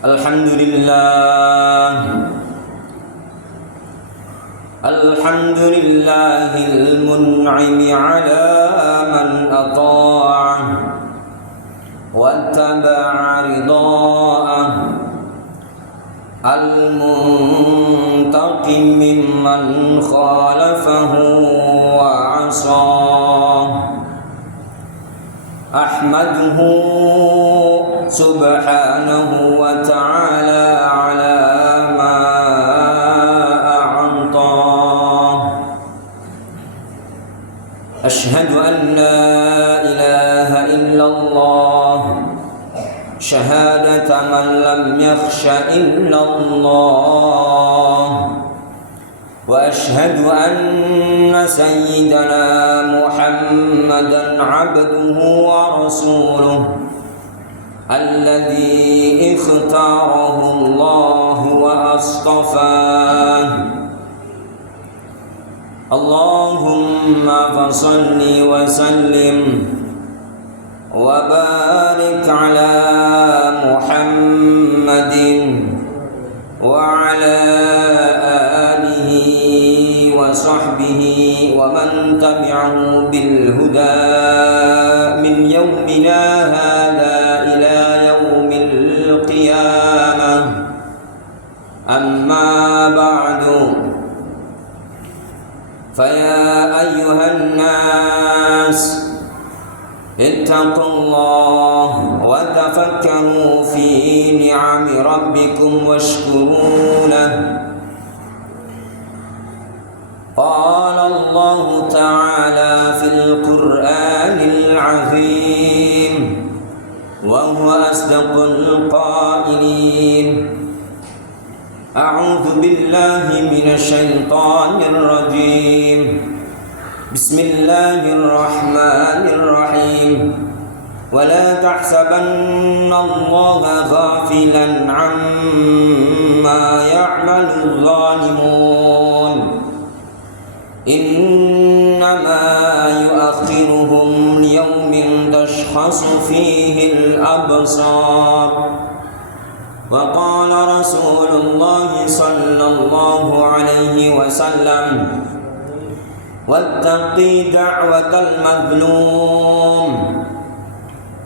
Alhamdulillahil mun'imi ala man ata'ah wattaba'a rida'ah al-muntaqim mimman khalafahu wa 'asah. Ahmaduhu subhanahu wa ta'ala ala ma a'anta. Ashhadu an la ilaha illallah syahadata man lam yakhsha illallah. Wa ashhadu anna sayyidana Muhammadan abduhu wa rasuluh alladhi ikhtarahu Allah wa astafah. Allahumma fasalli wa sallim wa barik ala Muhammadin wa ala alihi wa sahbihi wa man tabi'ahu bil huda min yawmina hadha ila yawmil qiyamah. Amma ba'du, faya ayyuhan nas ittaqullah wa tafakkaru fi ni'ami rabbikum washkuru lahu. Qala Allah ta'ala fil Qur'anil 'azim wa huwa asdaqul qailin. A'udzu billahi minasy syaithanir rajim. Bismillahirrahmanirrahim. Wa la tahsabanna Allaha ghafilan 'amma ya'malul zalimun. Innama yu'akhiruhum liyawmin tashkhasu fihi al-absar. Wa qala Rasulullah sallallahu alaihi wasallam, wattaqi da'watal mazlum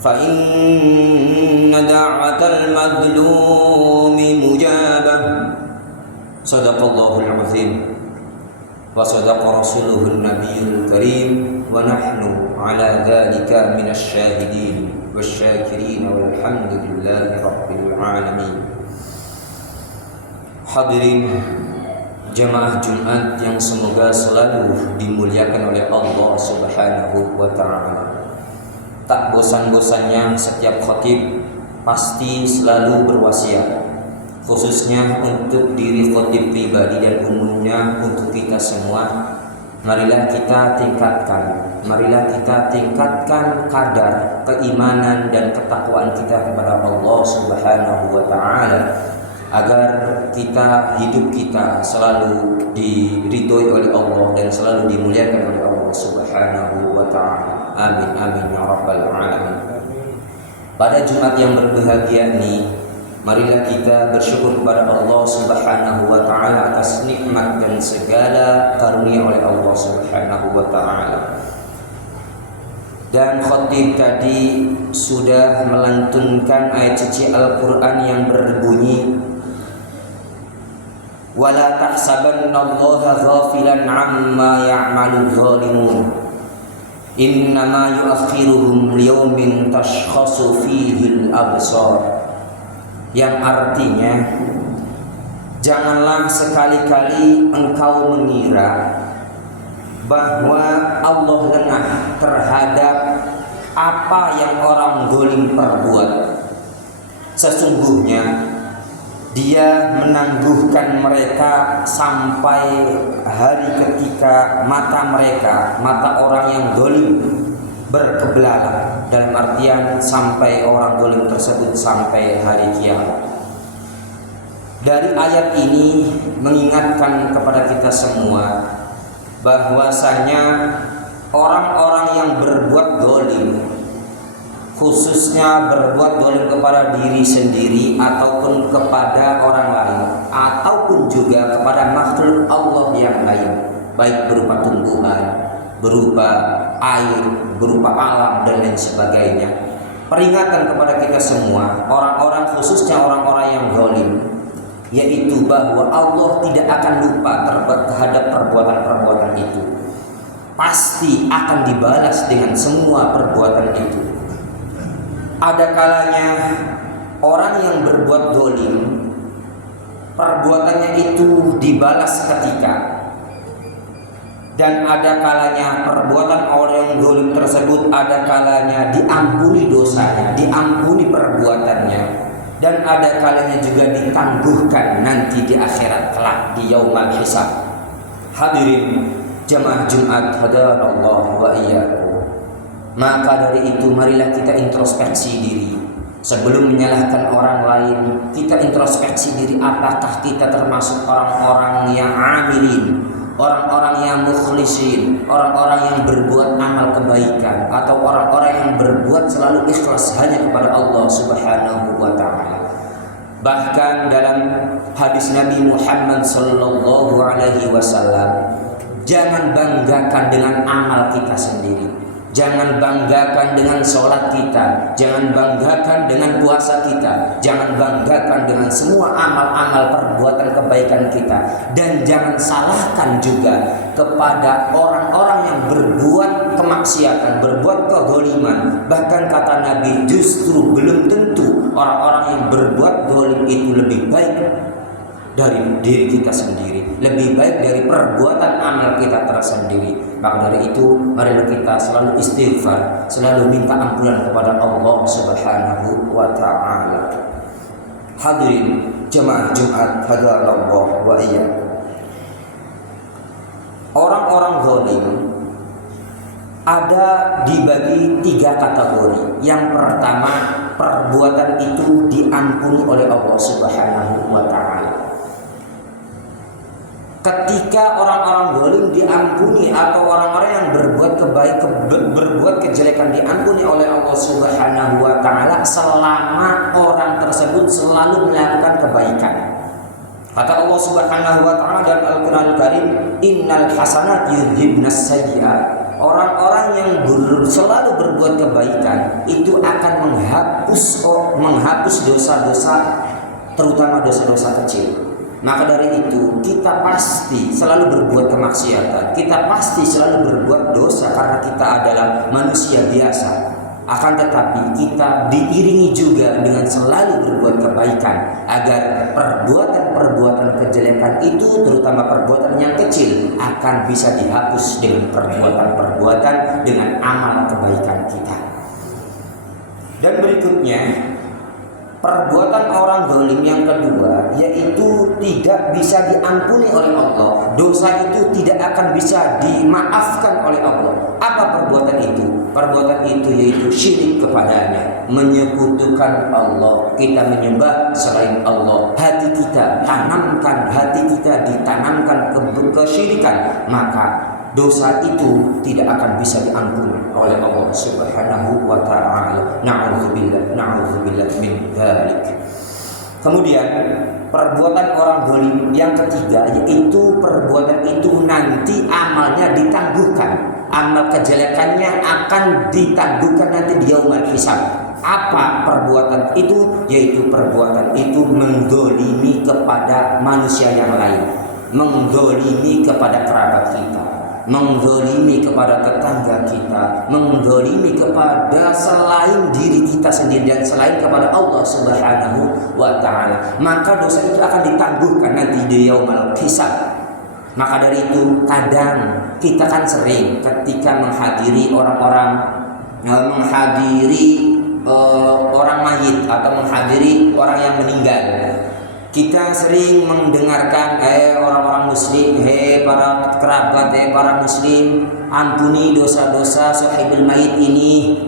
fa inna da'watal mazlumi mujabah. Sadaqallahul azim wa sadaqa rasuluhun nabiyyul karim wa nahnu ala dzalika minasy syahidin wasyakirin walhamdulillahi rabbil alamin. Hadirin jamaah Jumat yang semoga selalu dimuliakan oleh Allah Subhanahu wa ta'ala. Tak bosan-bosannya setiap khatib pasti selalu berwasiat, khususnya untuk diri khatib pribadi dan umumnya untuk kita semua. Marilah kita tingkatkan kadar keimanan dan ketakwaan kita kepada Allah Subhanahu wa ta'ala, agar hidup kita selalu diridhoi oleh Allah dan selalu dimuliakan oleh Allah Subhanahu wa ta'ala. Amin amin ya rabbal alamin. Pada Jumat yang berbahagia ini, marilah kita bersyukur kepada Allah Subhanahu wa ta'ala atas nikmat dan segala karunia oleh Allah Subhanahu wa ta'ala. Dan khatib tadi sudah melantunkan ayat suci Al-Qur'an yang berbunyi, wala tahsabannallaha ghafilan 'amma ya'malul zalimun innama yu'akhiruhum liyaumin tashkhasu fihi al-absar. Yang artinya, janganlah sekali-kali engkau mengira bahwa Allah lengah terhadap apa yang orang zalim perbuat. Sesungguhnya Dia menangguhkan mereka sampai hari ketika mata orang yang zalim berkebelalak, dalam artian sampai orang zalim tersebut sampai hari kiamat. Dari ayat ini mengingatkan kepada kita semua bahwasanya orang-orang yang berbuat zalim khususnya berbuat zalim kepada diri sendiri ataupun kepada orang lain ataupun juga kepada makhluk Allah yang lain, baik berupa tumbuhan, berupa air, berupa alam dan lain sebagainya. Peringatan kepada kita semua, orang-orang khususnya orang-orang yang zalim, yaitu bahwa Allah tidak akan lupa terhadap perbuatan-perbuatan itu. Pasti akan dibalas dengan semua perbuatan itu. Ada kalanya orang yang berbuat zalim, perbuatannya itu dibalas ketika, dan ada kalanya perbuatan orang yang zalim tersebut ada kalanya diampuni dosanya, diampuni perbuatannya, dan ada kalanya juga ditangguhkan nanti di akhirat kelak di yaumul hisab. Hadirin jamaah Jumat hadanallahu wa iyyakum. Maka dari itu marilah kita introspeksi diri. Sebelum menyalahkan orang lain, kita introspeksi diri, apakah kita termasuk orang-orang yang amilin, orang-orang yang mukhlisin, orang-orang yang berbuat amal kebaikan, atau orang-orang yang berbuat selalu ikhlas hanya kepada Allah Subhanahu wa taala. Bahkan dalam hadis Nabi Muhammad sallallahu alaihi wasallam, jangan banggakan dengan amal kita sendiri. Jangan banggakan dengan sholat kita, jangan banggakan dengan puasa kita, jangan banggakan dengan semua amal-amal perbuatan kebaikan kita, dan jangan salahkan juga kepada orang-orang yang berbuat kemaksiatan, berbuat kezaliman. Bahkan kata Nabi, justru belum tentu orang-orang yang berbuat zalim itu lebih baik dari diri kita sendiri, lebih baik dari perbuatan amal kita tersendiri. Maka dari itu marilah kita selalu istighfar, selalu minta ampunan kepada Allah Subhanahu wa taala. Hadirin jemaah Jumat hadanallahu wa iyyakum. Orang-orang zalim ada dibagi 3 kategori. Yang pertama, perbuatan itu diampuni oleh Allah Subhanahu wa taala. Ketika orang-orang zalim diampuni atau orang-orang yang berbuat kejelekan diampuni oleh Allah Subhanahu wa taala selama orang tersebut selalu melakukan kebaikan. Kata Allah Subhanahu wa taala dalam Al-Qur'anul Karim, "Innal hasanat yudhibnas sayyi'at." Orang-orang yang selalu berbuat kebaikan itu akan menghapus dosa-dosa, terutama dosa-dosa kecil. Maka dari itu kita pasti selalu berbuat kemaksiatan, kita pasti selalu berbuat dosa karena kita adalah manusia biasa. Akan tetapi kita diiringi juga dengan selalu berbuat kebaikan agar perbuatan-perbuatan kejelekan itu, terutama perbuatan yang kecil, akan bisa dihapus dengan perbuatan-perbuatan dengan amal kebaikan kita. Dan berikutnya, perbuatan orang zalim yang kedua, yaitu tidak bisa diampuni oleh Allah. Dosa itu tidak akan bisa dimaafkan oleh Allah. Apa perbuatan itu? Perbuatan itu yaitu syirik kepadanya, menyekutukan Allah. Kita menyembah selain Allah. Hati kita ditanamkan kesyirikan, maka dosa itu tidak akan bisa diampuni oleh Allah Subhanahu wa taala. Na'udzubillah min dzalik. Kemudian perbuatan orang zalim yang ketiga, yaitu perbuatan itu nanti amalnya ditangguhkan. Amal kejelekannya akan ditangguhkan nanti di yaumul hisab. Apa perbuatan itu? Yaitu perbuatan itu mendzalimi kepada manusia yang lain, mendzalimi kepada kerabat kita, mendzalimi kepada tetangga kita, mendzalimi kepada selain diri kita sendiri dan selain kepada Allah Subhanahu wa taala. Maka dosa itu akan ditangguhkan nanti di yaumul hisab. Maka dari itu kadang kita kan sering ketika menghadiri orang mayit atau menghadiri orang yang meninggal, kita sering mendengarkan orang-orang muslim, para kerabat, para muslim, ampuni dosa-dosa sahibul mayit ini.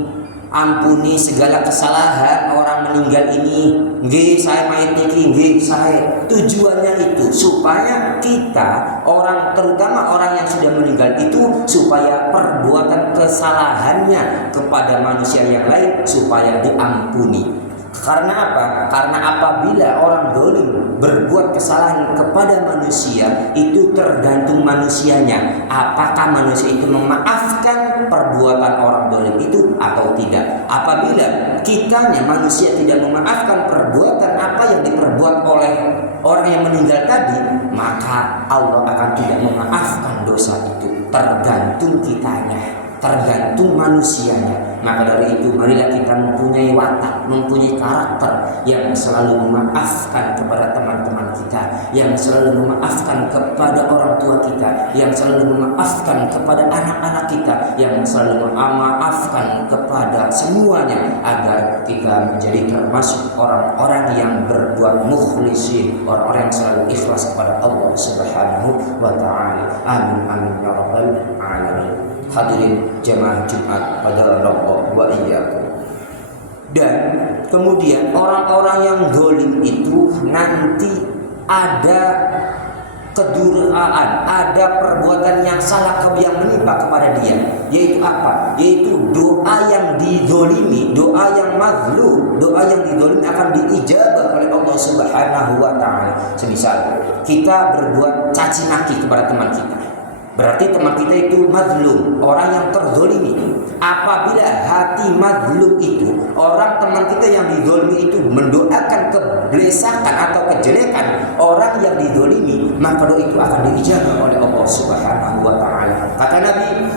ampuni segala kesalahan orang meninggal ini. Nggih saya mayit niki, nggih saya. Tujuannya itu supaya kita orang, terutama orang yang sudah meninggal itu, supaya perbuatan kesalahannya kepada manusia yang lain supaya diampuni. Karena apa? Karena apabila orang zalim berbuat kesalahan kepada manusia, itu tergantung manusianya. Apakah manusia itu memaafkan perbuatan orang zalim itu atau tidak? Apabila kitanya manusia tidak memaafkan perbuatan apa yang diperbuat oleh orang yang meninggal tadi, maka Allah akan tidak memaafkan dosa itu. Tergantung kitanya, tergantung manusianya. Maka dari itu marilah kita mempunyai watak, mempunyai karakter yang selalu memaafkan kepada teman-teman kita, yang selalu memaafkan kepada orang tua kita, yang selalu memaafkan kepada anak-anak kita, yang selalu memaafkan kepada semuanya, agar kita menjadi termasuk orang-orang yang berbuat mukhlisin, orang-orang yang selalu ikhlas kepada Allah Subhanahu wa taala. Amin amin ya rabbal alamin. Hadirin jemaah Jumat pada Allah wa iyyakum. Dan kemudian orang-orang yang zalim itu nanti ada kedurhaan, ada perbuatan yang salah yang menimpa kepada dia, yaitu apa? Yaitu doa yang dizolimi, doa yang mazlum, doa yang dizolimi akan diijabah oleh Allah Subhanahu wa taala. Semisal kita berbuat caci maki kepada teman kita, berarti teman kita itu mazlum, orang yang terzolimi. Apabila hati mazlum itu, orang teman kita yang dizolimi itu mendoakan keblesakan atau kejelekan orang yang dizolimi, maka doa itu akan diijabah oleh Allah Subhanahu wa taala. Kata Nabi,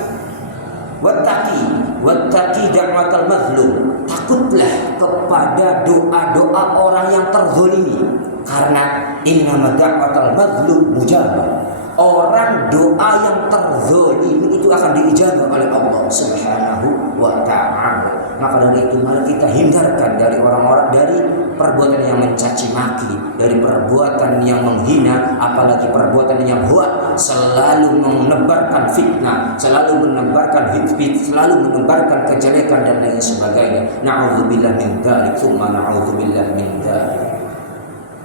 wattaqi da'watal mazlum. Takutlah kepada doa-doa orang yang terzolimi, karena innama da'watal mazlum mujabah. Orang doa yang terzolimi itu akan diijabah oleh Allah Subhanahu wa ta'ala. Maka dari itu mari kita hindarkan dari orang-orang, dari perbuatan yang mencaci maki, dari perbuatan yang menghina, apalagi perbuatan yang huat, selalu menebarkan fitnah, selalu menebarkan hikmah, selalu menebarkan kejelekan dan lain sebagainya. Na'udzubillah min dzalik, tsumma na'udzubillah min dzalik.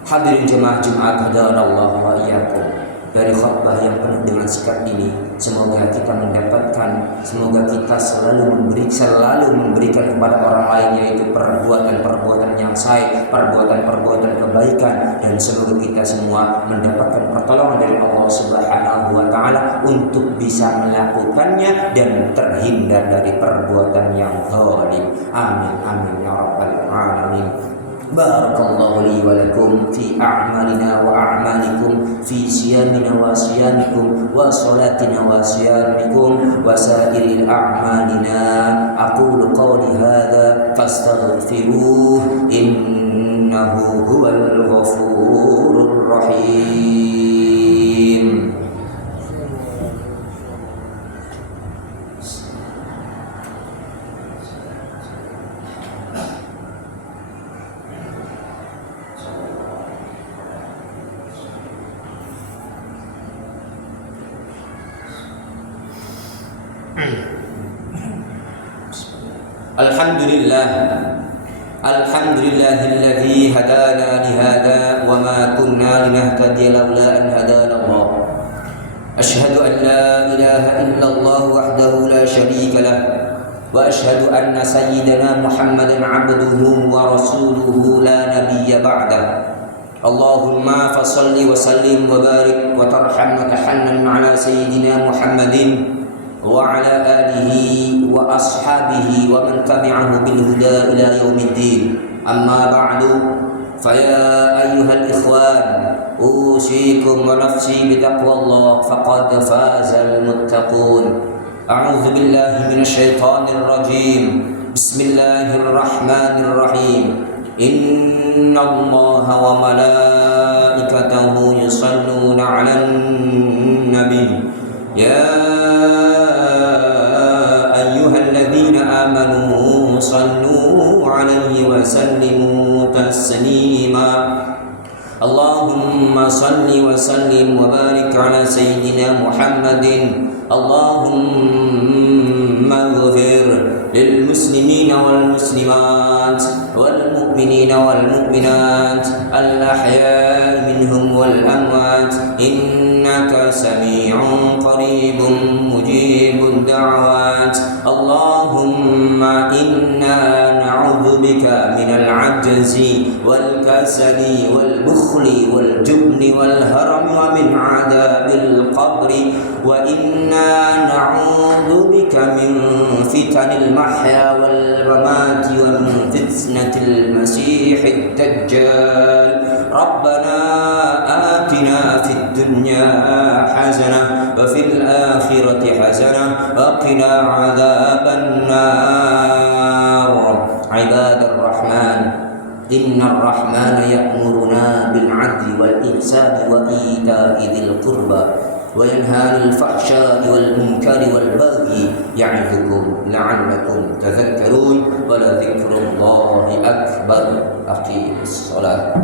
Hadirin jemaah Jumat hadanallahu wa iyyakum. Dari khutbah yang penuh dengan sikap ini, semoga kita mendapatkan, semoga kita selalu memberikan kepada orang lain, yaitu perbuatan-perbuatan yang baik, perbuatan-perbuatan kebaikan, dan semoga kita semua mendapatkan pertolongan dari Allah Subhanahu wa taala untuk bisa melakukannya dan terhindar dari perbuatan yang zalim. Amin amin ya rabbal alamin. Barakallahu li wa lakum fi a'malina wa a'malikum, fi siyamina wa siyamikum, wa salatina wa siyamikum, wa sa'iril a'malina. Aqulu qawli hadha fastaghfiruh, innahu huwal ghafurur rahim. Alhamdulillahilladzi hadana lihada wa ma kunna linahtadiya laula an hadana Allah. Ashhadu an la ilaha illallah wahdahu la syarika lah, wa ashhadu anna sayyidana Muhammadan abduhu wa rasuluhu la nabiyya ba'dah. Allahumma fasalli wa sallim wa barik wa tarham wa tahannan ala sayyidina Muhammadin wa ala alihi wa ashabihi wa man tabi'ahu bil huda ila yaumiddin. Amma ba'du, faya ayyuhal ikhwan, usikum wa nafsi bitaqwallah, faqad fazal muttaqun. A'udzu billahi minasy syaithanir rajim. Bismillahirrahmanirrahim. Innallaha wa malaikatahu yusalluna 'alan nabi. Ya ayyuhalladzina amanu sallu 'alaihi wa sallimu taslima. Allahumma salli wa sallim wa barik 'ala sayyidina Muhammadin. Allahumma ighfir lil المسلمين والمسلمات والمؤمنين والمؤمنات الأحياء منهم والأموات إنك سميع قريب مجيب الدعوات. اللهم إنا نعوذ بك من العجز والكسل والبخل والجبن والهرم ومن عذاب القبر، وإنا نعوذ بك من فتن المحيا والممات ومن فتنة المسيح الدجال. ربنا آتنا في الدنيا حسنة وفي الآخرة حسنة وقنا عذاب النار. عباد الرحمن، إن الرحمن يأمرنا بالعدل والإحسان وإيتاء ذي القربى وينهى عن الفحشاء والمنكر والبغي يعظكم لعلكم تذكرون ولذكر الله أكبر. أقيموا الصلاة.